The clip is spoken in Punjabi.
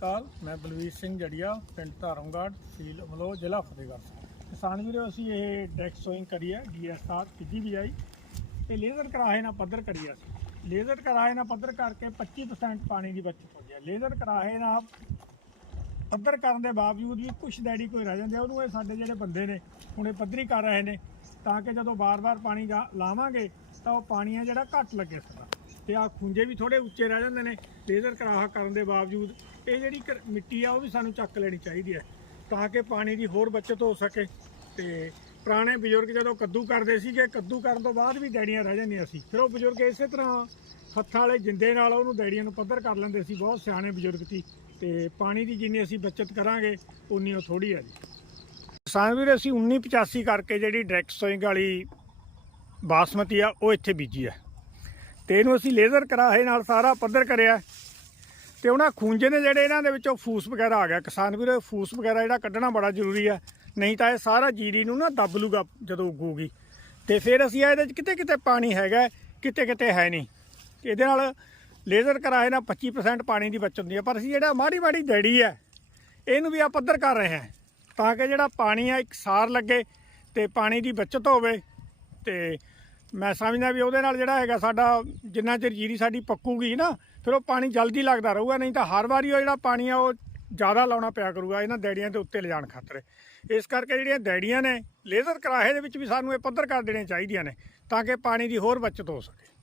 ਕਾਲ, ਮੈਂ ਬਲਵੀਰ ਸਿੰਘ ਜੜੀਆ, ਪਿੰਡ ਧਾਰਮਗੜ੍ਹ ਤਹਿਸੀਲ ਅਮਲੋ ਜ਼ਿਲ੍ਹਾ ਫਤਿਹਗੜ੍ਹ। ਕਿਸਾਨ ਵੀਰੋ, ਅਸੀਂ ਇਹ ਡੈਕ ਸੋਇੰਗ ਕਰੀ ਹੈ, ਡੀਐਸਆਰ ਕਿੱਡੀ ਵੀ ਆਈ। ਤੇ ਲੇਜ਼ਰ ਕਰਾਹੇ ਨਾਲ ਪੱਧਰ ਕਰੀ ਅਸੀਂ। ਲੇਜ਼ਰ ਕਰਾਹੇ ਨਾਲ ਪੱਧਰ ਕਰਕੇ 25% ਪਾਣੀ ਦੀ ਬਚਤ ਹੋ ਹੈ। ਲੇਜ਼ਰ ਕਰਾਹੇ ਨਾਲ ਪੱਧਰ ਕਰਨ ਦੇ ਬਾਵਜੂਦ ਵੀ ਕੁਛ ਡੈਡੀ ਕੋਈ ਰਹਿ ਜਾਂਦੇ ਉਹਨੂੰ ਇਹ ਸਾਡੇ ਜਿਹੜੇ ਬੰਦੇ ਨੇ, ਹੁਣ ਇਹ ਪੱਧਰੀ ਕਰ ਰਹੇ ਨੇ, ਤਾਂ ਕਿ ਜਦੋਂ ਬਾਰ-ਬਾਰ ਪਾਣੀ ਜਾ- ਲਾਵਾਂਗੇ, ਤਾਂ ਉਹ ਪਾਣੀ ਆ ਜਿਹੜਾ ਘੱਟ ਲੱਗੇ ਸਾਡਾ ਤੇ ਆ ਖੁੰਝੇ ਵੀ ਥੋੜੇ ਉੱਚੇ ਰਹਿ ਜਾਂਦੇ ਨੇ, ਲੇਜ਼ਰ ਕਰਾਹਾ ਕਰਨ ਦੇ ਬਾਵਜੂਦ ਇਹ ਜਿਹੜੀ ਕਰ- ਮਿੱਟੀ ਆ, ਉਹ ਵੀ ਸਾਨੂੰ ਚੱਕ ਲੈਣੀ ਚਾਹੀਦੀ ਹੈ, ਤਾਂ ਕਿ ਪਾਣੀ ਦੀ ਹੋਰ ਬਚਤ ਹੋ ਸਕੇ। ਤੇ ਪੁਰਾਣੇ ਬਜ਼ੁਰਗ ਜਦੋਂ ਕੱਦੂ ਕਰਦੇ ਸੀਗੇ, ਕੱਦੂ ਕਰਨ ਤੋਂ ਬਾਅਦ ਵੀ ਡੈੜੀਆਂ ਰਹਿ ਜਾਂਦੀਆਂ ਸੀ। ਫਿਰ ਉਹ ਬਜ਼ੁਰਗ ਇਸੇ ਤਰ੍ਹਾਂ ਹੱਥਾਂ ਵਾਲੇ ਜਿੰਦੇ ਨਾਲ ਉਹਨੂੰ ਡੈੜੀਆਂ ਨੂੰ ਪੱਧਰ ਕਰ ਲੈਂਦੇ ਸੀ, ਬਹੁਤ ਸਿਆਣੇ ਬਜ਼ੁਰਗ ਸੀ। ਤੇ ਪਾਣੀ ਦੀ ਜਿੰਨੀ ਅਸੀਂ ਬਚਤ ਕਰਾਂਗੇ, ਉਨੀ ਉਹ ਥੋੜੀ ਆ ਜੀ। ਕਿਸਾਨ ਵੀਰ, ਅਸੀਂ 1985 ਕਰਕੇ ਜਿਹੜੀ ਡਾਇਰੈਕਟ ਸੋਇੰਗ ਵਾਲੀ ਬਾਸਮਤੀ ਆ, ਉਹ ਇੱਥੇ ਬੀਜੀ ਆ ਤੇ ਇਹਨੂੰ ਅਸੀਂ ਲੇਜ਼ਰ ਕਰਾਹੇ ਨਾਲ ਸਾਰਾ ਪੱਧਰ ਕਰਿਆ। ਤੇ ਉਹਨਾਂ ਖੂੰਜੇ ਨੇ ਜਿਹੜੇ ਇਹਨਾਂ ਦੇ ਵਿੱਚੋਂ ਫੂਸ ਵਗੈਰਾ ਆ ਗਿਆ। ਕਿਸਾਨ ਵੀਰ ਫੂਸ ਵਗੈਰਾ ਜਿਹੜਾ ਕੱਢਣਾ ਬੜਾ ਜ਼ਰੂਰੀ ਆ। ਨਹੀਂ ਤਾਂ ਇਹ ਸਾਰਾ ਜੀਰੀ ਨੂੰ ਨਾ ਦੱਬ ਲੂਗਾ ਜਦੋਂ ਉੱਗੂਗੀ। ਤੇ ਫਿਰ ਅਸੀਂ ਇਹਦੇ ਵਿੱਚ ਕਿਤੇ ਕਿਤੇ ਪਾਣੀ ਹੈਗਾ ਕਿਤੇ ਕਿਤੇ ਹੈ ਨਹੀਂ। ਇਹਦੇ ਨਾਲ ਲੇਜ਼ਰ ਕਰਾਏ ਨਾਲ 25% ਪਾਣੀ ਦੀ ਬਚਤ ਹੁੰਦੀ ਹੈ ਪਰ ਅਸੀਂ ਜਿਹੜਾ ਮਾੜੀ ਮਾੜੀ ਡੈੜੀ ਹੈ ਇਹਨੂੰ ਵੀ ਆ ਪੱਧਰ ਕਰ ਰਹੇ ਹਾਂ। ਤਾਂ ਕਿ ਜਿਹੜਾ ਪਾਣੀ ਆ, ਇੱਕ ਸਾਰ ਲੱਗੇ ਤੇ ਪਾਣੀ ਦੀ ਬਚਤ ਹੋਵੇ ਤੇ ਮੈਂ ਸਮਝਦਾ ਵੀ ਉਹਦੇ ਨਾਲ ਜਿਹੜਾ ਹੈਗਾ ਸਾਡਾ ਜਿੰਨਾ ਚਿਰ ਜੀਰੀ ਸਾਡੀ ਪੱਕੂਗੀ ਨਾ, ਫਿਰ ਉਹ ਪਾਣੀ ਜਲਦੀ ਲੱਗਦਾ ਰਹੂਗਾ, ਨਹੀਂ ਤਾਂ ਹਰ ਵਾਰੀ ਉਹ ਜਿਹੜਾ ਪਾਣੀ ਆ ਉਹ ਜ਼ਿਆਦਾ ਲਾਉਣਾ ਪਿਆ ਕਰੂਗਾ ਇਹਨਾਂ ਡੈੜੀਆਂ ਦੇ ਉੱਤੇ ਲਿਜਾਣ ਖਾਤਰ। ਇਸ ਕਰਕੇ ਜਿਹੜੀਆਂ ਡੈੜੀਆਂ ਨੇ, ਲੇਜ਼ਰ ਕਰਾਹੇ ਦੇ ਵਿੱਚ ਵੀ ਸਾਨੂੰ ਇਹ ਪੱਧਰ ਕਰ ਦੇਣੀਆਂ ਚਾਹੀਦੀਆਂ ਨੇ, ਤਾਂ ਕਿ ਪਾਣੀ ਦੀ ਹੋਰ ਬਚਤ ਹੋ ਸਕੇ।